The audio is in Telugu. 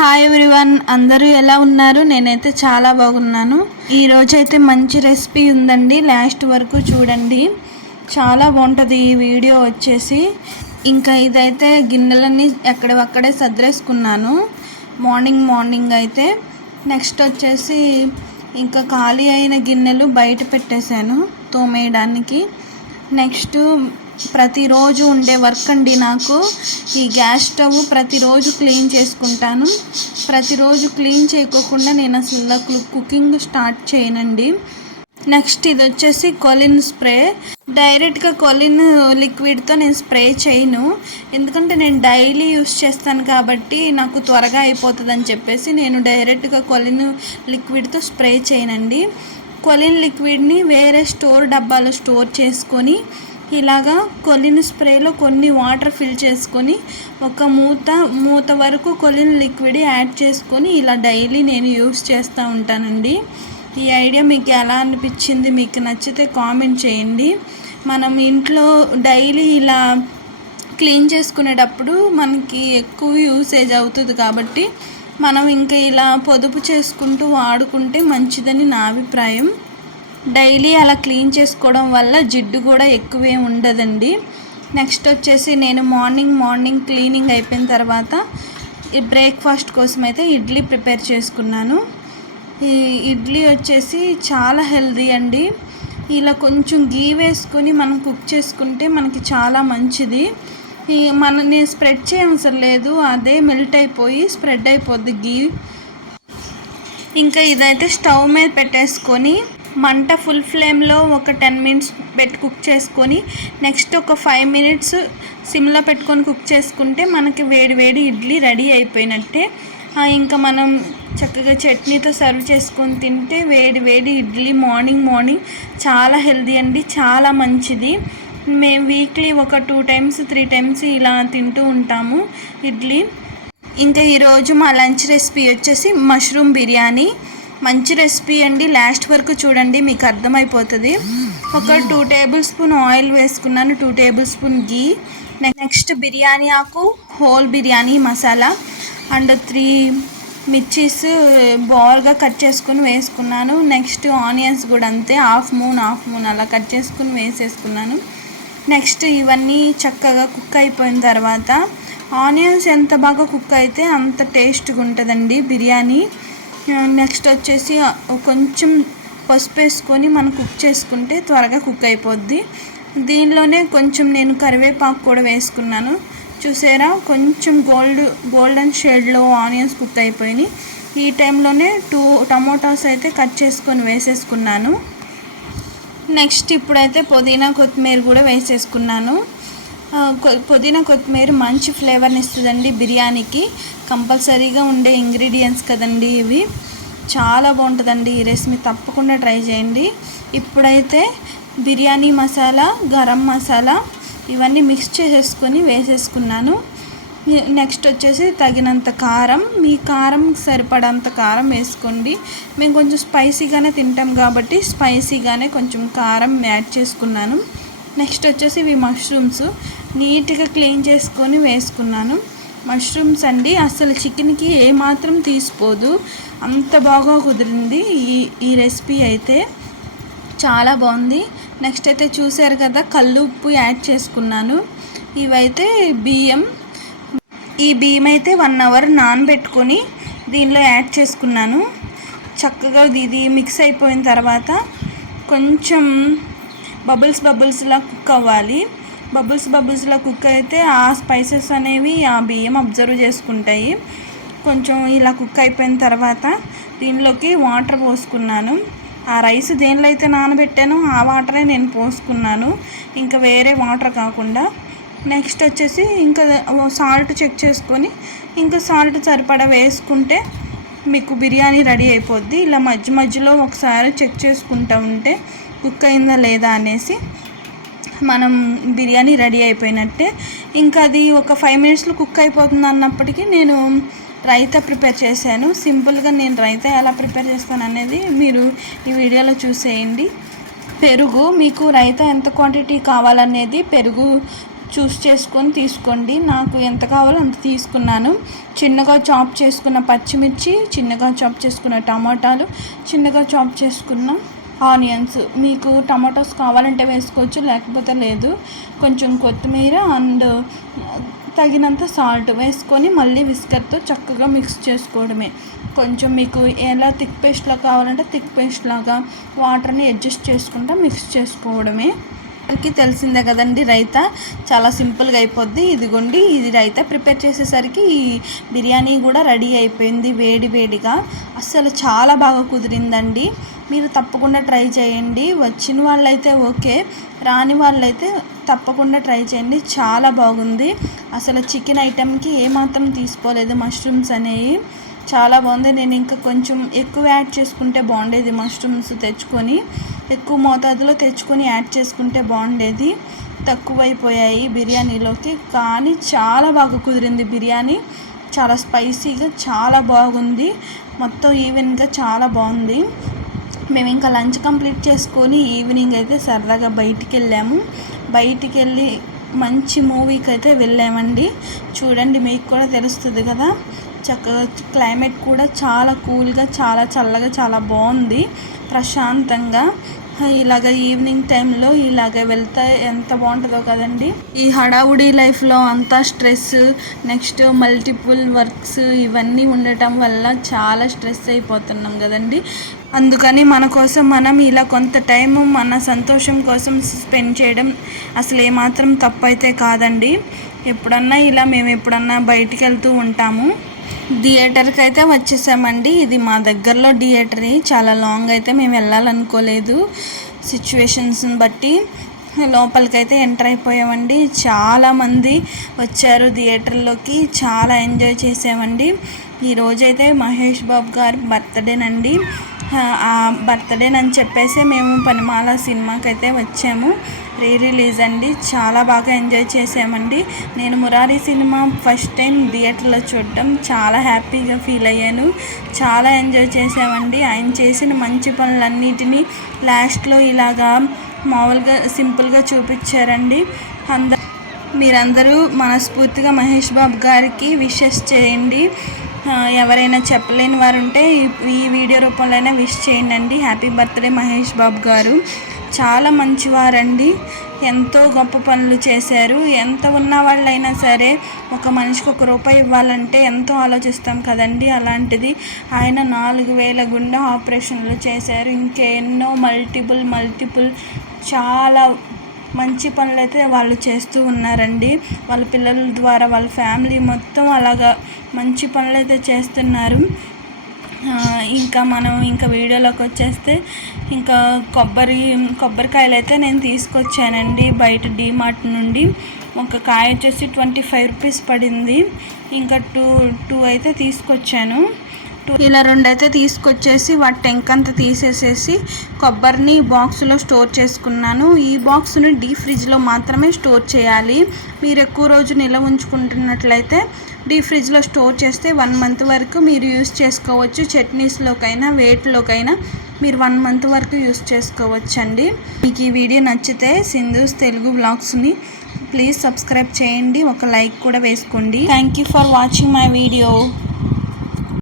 హాయ్ ఎవ్రీవన్, అందరూ ఎలా ఉన్నారు? నేనైతే చాలా బాగున్నాను. ఈరోజైతే మంచి రెసిపీ ఉందండి, లాస్ట్ వరకు చూడండి. చాలా బాగుంటుంది ఈ వీడియో వచ్చేసి. ఇంకా ఇదైతే గిన్నెలన్నీ ఎక్కడవక్కడే సర్దేసుకున్నాను మార్నింగ్ అయితే. నెక్స్ట్ వచ్చేసి ఇంకా ఖాళీ అయిన గిన్నెలు బయట పెట్టేశాను తోమేయడానికి. నెక్స్ట్ ప్రతిరోజు ఉండే వర్క్ అండి నాకు. ఈ గ్యాస్ స్టవ్ ప్రతిరోజు క్లీన్ చేసుకుంటాను. ప్రతిరోజు క్లీన్ చేయకోకుండా నేను అసలు కుకింగ్ స్టార్ట్ చేయనండి. నెక్స్ట్ ఇది వచ్చేసి కొలిన్ స్ప్రే. డైరెక్ట్గా కొలిన్ లిక్విడ్తో నేను స్ప్రే చేయను, ఎందుకంటే నేను డైలీ యూస్ చేస్తాను కాబట్టి నాకు త్వరగా అయిపోతుంది అని చెప్పేసి నేను డైరెక్ట్గా కొలిన్ లిక్విడ్తో స్ప్రే చేయనండి. కొలిన్ లిక్విడ్ని వేరే స్టోర్ డబ్బాలో స్టోర్ చేసుకొని ఇలాగా కొలిన్ స్ప్రేలో కొన్ని వాటర్ ఫిల్ చేసుకొని ఒక మూత వరకు కొలిన్ లిక్విడ్ యాడ్ చేసుకొని ఇలా డైలీ నేను యూస్ చేస్తూ ఉంటానండి. ఈ ఐడియా మీకు ఎలా అనిపించింది? మీకు నచ్చితే కామెంట్ చేయండి. మనం ఇంట్లో డైలీ ఇలా క్లీన్ చేసుకునేటప్పుడు మనకి ఎక్కువ యూసేజ్ అవుతుంది కాబట్టి మనం ఇంకా ఇలా పొదుపు చేసుకుంటూ వాడుకుంటే మంచిదని నా అభిప్రాయం. డైలీ అలా క్లీన్ చేసుకోవడం వల్ల జిడ్డు కూడా ఎక్కువే ఉండదండి. నెక్స్ట్ వచ్చేసి నేను మార్నింగ్ క్లీనింగ్ అయిపోయిన తర్వాత ఈ బ్రేక్ఫాస్ట్ కోసం అయితే ఇడ్లీ ప్రిపేర్ చేసుకున్నాను. ఈ ఇడ్లీ వచ్చేసి చాలా హెల్దీ అండి. ఇలా కొంచెం గీ వేసుకొని మనం కుక్ చేసుకుంటే మనకి చాలా మంచిది. నేను స్ప్రెడ్ చేయవసరం లేదు, అదే మెల్ట్ అయిపోయి స్ప్రెడ్ అయిపోద్ది గీ. ఇంకా ఇదైతే స్టవ్ మీద పెట్టేసుకొని మంట ఫుల్ ఫ్లేమ్లో ఒక 10 మినిట్స్ పెట్టి కుక్ చేసుకొని నెక్స్ట్ ఒక 5 మినిట్స్ సిమ్లో పెట్టుకొని కుక్ చేసుకుంటే మనకి వేడి ఇడ్లీ రెడీ అయిపోయినట్టే. ఇంకా మనం చక్కగా చట్నీతో సర్వ్ చేసుకొని తింటే వేడి ఇడ్లీ మార్నింగ్ చాలా హెల్దీ అండి, చాలా మంచిది. మేము వీక్లీ ఒక 2 టైమ్స్ 3 టైమ్స్ ఇలా తింటూ ఉంటాము ఇడ్లీ. ఇంకా ఈరోజు మా లంచ్ రెసిపీ వచ్చేసి మష్రూమ్ బిర్యానీ. మంచి రెసిపీ అండి, లాస్ట్ వరకు చూడండి, మీకు అర్థమైపోతుంది. ఒక 2 టేబుల్ స్పూన్ ఆయిల్ వేసుకున్నాను, 2 tablespoon ghee. Next biryani ఆకు, హోల్ బిర్యానీ మసాలా అండ్ 3 మిర్చీస్ బాల్గా కట్ చేసుకుని వేసుకున్నాను. నెక్స్ట్ ఆనియన్స్ కూడా అంతే, హాఫ్ మూన్ అలా కట్ చేసుకుని వేసేసుకున్నాను. నెక్స్ట్ ఇవన్నీ చక్కగా కుక్ అయిపోయిన తర్వాత ఆనియన్స్ ఎంత బాగా కుక్ అయితే అంత టేస్ట్గా ఉంటుందండి బిర్యానీ. నెక్స్ట్ వచ్చేసి కొంచెం పసుపు వేసుకొని మనం కుక్ చేసుకుంటే త్వరగా కుక్ అయిపోద్ది. దీనిలోనే కొంచెం నేను కరివేపాకు కూడా వేసుకున్నాను. చూసారా, కొంచెం గోల్డెన్ షేడ్లో ఆనియన్స్ కుక్ అయిపోయినాయి. ఈ టైంలోనే 2 టమోటాస్ అయితే కట్ చేసుకొని వేసేసుకున్నాను. నెక్స్ట్ ఇప్పుడైతే పుదీనా కొత్తిమీర కూడా వేసేసుకున్నాను. పుదీనా కొత్తిమీర మంచి ఫ్లేవర్ని ఇస్తుందండి బిర్యానీకి. కంపల్సరీగా ఉండే ఇంగ్రీడియంట్స్ కదండి ఇవి. చాలా బాగుంటుందండి ఈ రెసిపీ, తప్పకుండా ట్రై చేయండి. ఇప్పుడైతే బిర్యానీ మసాలా, గరం మసాలా ఇవన్నీ మిక్స్ చేసేసుకొని వేసేసుకున్నాను. నెక్స్ట్ వచ్చేసి తగినంత కారం, మీ కారం సరిపడంత కారం వేసుకోండి. మేము కొంచెం స్పైసీగానే తింటాం కాబట్టి స్పైసీగానే కొంచెం కారం యాడ్ చేసుకున్నాను. నెక్స్ట్ వచ్చేసి ఇవి మష్రూమ్స్ నీట్గా క్లీన్ చేసుకొని వేసుకున్నాను. మష్రూమ్స్ అండి అసలు చికెన్కి ఏమాత్రం తీసిపోదు, అంత బాగా కుదిరింది ఈ రెసిపీ అయితే. చాలా బాగుంది. నెక్స్ట్ అయితే చూసారు కదా, కల్లు ఉప్పు యాడ్ చేసుకున్నాను. ఇవైతే బియ్యం అయితే 1 అవర్ నానబెట్టుకొని దీనిలో యాడ్ చేసుకున్నాను. చక్కగా ఇది మిక్స్ అయిపోయిన తర్వాత కొంచెం బబుల్స్లా కుక్ అవ్వాలి. బబుల్స్లా కుక్ అయితే ఆ స్పైసెస్ అనేవి ఆ బియ్యం అబ్జర్వ్ చేసుకుంటాయి. కొంచెం ఇలా కుక్ అయిపోయిన తర్వాత దీనిలోకి వాటర్ పోసుకున్నాను. ఆ రైస్ దేనిలో అయితే నానబెట్టానో ఆ వాటరే నేను పోసుకున్నాను, ఇంకా వేరే వాటర్ కాకుండా. నెక్స్ట్ వచ్చేసి ఇంకా సాల్ట్ చెక్ చేసుకొని ఇంకా సాల్ట్ సరిపడా వేసుకుంటే మీకు బిర్యానీ రెడీ అయిపోద్ది. ఇలా మధ్యలో ఒకసారి చెక్ చేసుకుంటూ ఉంటే కుక్ అయిందా లేదా అనేసి మనం బిర్యానీ రెడీ అయిపోయినట్టే. ఇంకా అది ఒక 5 మినిట్స్లో కుక్ అయిపోతుంది అన్నప్పటికీ నేను రైతా ప్రిపేర్ చేశాను. సింపుల్గా నేను రైతా ఎలా ప్రిపేర్ చేస్తాను అనేది మీరు ఈ వీడియోలో చూసేయండి. పెరుగు, మీకు రైతా ఎంత క్వాంటిటీ కావాలనేది పెరుగు చూస్ చేసుకొని తీసుకోండి. నాకు ఎంత కావాలో అంత తీసుకున్నాను. చిన్నగా చాప్ చేసుకున్న పచ్చిమిర్చి, చిన్నగా చాప్ చేసుకున్న టమాటాలు, చిన్నగా చాప్ చేసుకున్న ఆనియన్స్. మీకు టమాటోస్ కావాలంటే వేసుకోవచ్చు, లేకపోతే లేదు. కొంచెం కొత్తిమీర అండ్ తగినంత సాల్ట్ వేసుకొని మళ్ళీ విస్కర్తో చక్కగా మిక్స్ చేసుకోవడమే. కొంచెం మీకు ఎలా థిక్ పేస్ట్లా కావాలంటే థిక్ పేస్ట్ లాగా వాటర్ని అడ్జస్ట్ చేసుకుంటా మిక్స్ చేసుకోవడమే. అందరికీ తెలిసిందే కదండి, రైతా చాలా సింపుల్గా అయిపోద్ది. ఇదిగోండి, ఇది రైతా ప్రిపేర్ చేసేసరికి ఈ బిర్యానీ కూడా రెడీ అయిపోయింది వేడి వేడిగా. అస్సలు చాలా బాగా కుదిరిందండి. మీరు తప్పకుండా ట్రై చేయండి. వచ్చిన వాళ్ళైతే ఓకే, రాని వాళ్ళైతే తప్పకుండా ట్రై చేయండి. చాలా బాగుంది. అసలు చికెన్ ఐటెంకి ఏమాత్రం తీసుకోలేదు మష్రూమ్స్ అనేవి. చాలా బాగుంది. నేను ఇంకా కొంచెం ఎక్కువ యాడ్ చేసుకుంటే బాగుండేది. మష్రూమ్స్ తెచ్చుకొని ఎక్కువ మోతాదులో తెచ్చుకొని యాడ్ చేసుకుంటే బాగుండేది. తక్కువైపోయాయి బిర్యానీలోకి. కానీ చాలా బాగా కుదిరింది బిర్యానీ. చాలా స్పైసీగా చాలా బాగుంది. మొత్తం ఈవెన్గా చాలా బాగుంది. మేము ఇంకా లంచ్ కంప్లీట్ చేసుకొని ఈవినింగ్ అయితే సరదాగా బయటికి వెళ్ళాము. బయటికి వెళ్ళి మంచి మూవీకి అయితే వెళ్ళామండి. చూడండి, మీకు కూడా తెలుస్తుంది కదా. చక్కగా క్లైమేట్ కూడా చాలా కూల్గా, చాలా చల్లగా, చాలా బాగుంది. ప్రశాంతంగా ఇలాగ ఈవినింగ్ టైంలో ఇలాగ వెళ్తే ఎంత బాగుంటుందో కదండి. ఈ హడావుడి లైఫ్లో అంతా స్ట్రెస్, నెక్స్ట్ మల్టిపుల్ వర్క్స్ ఇవన్నీ ఉండటం వల్ల చాలా స్ట్రెస్ అయిపోతున్నాం కదండి. అందుకని మన కోసం మనం ఇలా కొంత టైం మన సంతోషం కోసం స్పెండ్ చేయడం అసలు ఏమాత్రం తప్పు అయితే కాదండి. ఎప్పుడన్నా ఇలా మేము ఎప్పుడన్నా బయటికి వెళ్తూ ఉంటాము. థియేటర్కి అయితే వచ్చేసామండి. ఇది మా దగ్గరలో థియేటర్. చాలా లాంగ్ అయితే మేము వెళ్ళాలనుకోలేదు. సిచ్యువేషన్స్ని బట్టి లోపలికైతే ఎంటర్ అయిపోయామండి. చాలామంది వచ్చారు థియేటర్లోకి. చాలా ఎంజాయ్ చేసామండి. ఈరోజైతే మహేష్ బాబు గారి బర్త్డేనండి. ఆ బర్త్డేనని చెప్పేసి మేము పనిమాల సినిమాకి అయితే వచ్చాము. రిలీజ్ అండి. చాలా బాగా ఎంజాయ్ చేసామండి. నేను మురారి సినిమా ఫస్ట్ టైం థియేటర్లో చూడటం చాలా హ్యాపీగా ఫీల్ అయ్యాను. చాలా ఎంజాయ్ చేసామండి. ఆయన చేసిన మంచి పనులన్నిటినీ లాస్ట్లో ఇలాగా మామూలుగా సింపుల్గా చూపించారండి. మీరందరూ మనస్ఫూర్తిగా మహేష్ బాబు గారికి విషెస్ చేయండి. ఎవరైనా చెప్పలేని వారు ఉంటే ఈ వీడియో రూపంలోనే విష్ చేయండి. హ్యాపీ బర్త్డే మహేష్ బాబు గారు. చాలా మంచివారండి. ఎంతో గొప్ప పనులు చేశారు. ఎంత ఉన్న వాళ్ళైనా సరే ఒక మనిషికి ₹1 ఇవ్వాలంటే ఎంతో ఆలోచిస్తాం కదండి. అలాంటిది ఆయన 4000 గుండె ఆపరేషన్లు చేశారు. ఇంకెన్నో మల్టిపుల్ చాలా మంచి పనులు అయితే వాళ్ళు చేస్తూ ఉన్నారండి. వాళ్ళ పిల్లల ద్వారా వాళ్ళ ఫ్యామిలీ మొత్తం అలాగా మంచి పనులు అయితే చేస్తున్నారు. ఇంకా వీడియోలోకి వచ్చేస్తే ఇంకా కొబ్బరికాయలు అయితే నేను తీసుకొచ్చానండి బయట డీమార్ట్ నుండి. ఒక కాయ వచ్చేసి ₹25 పడింది. ఇంకా టూ అయితే తీసుకొచ్చాను. ఇలా 2 అయితే తీసుకొచ్చేసి వాటి టెంకంతా తీసేసేసి కొబ్బరిని బాక్స్లో స్టోర్ చేసుకున్నాను. ఈ బాక్స్ని డీప్ ఫ్రిడ్జ్లో మాత్రమే స్టోర్ చేయాలి. మీరు ఎక్కువ రోజు నిల్వ ఉంచుకుంటున్నట్లయితే డీప్ ఫ్రిడ్జ్లో స్టోర్ చేస్తే 1 మంత్ వరకు మీరు యూస్ చేసుకోవచ్చు. చట్నీస్లోకైనా వేటిలోకైనా మీరు 1 మంత్ వరకు యూస్ చేసుకోవచ్చండి. మీకు ఈ వీడియో నచ్చితే సింధూస్ తెలుగు వ్లాగ్స్ని ప్లీజ్ సబ్స్క్రైబ్ చేయండి. ఒక లైక్ కూడా వేసుకోండి. Thank you for watching my video.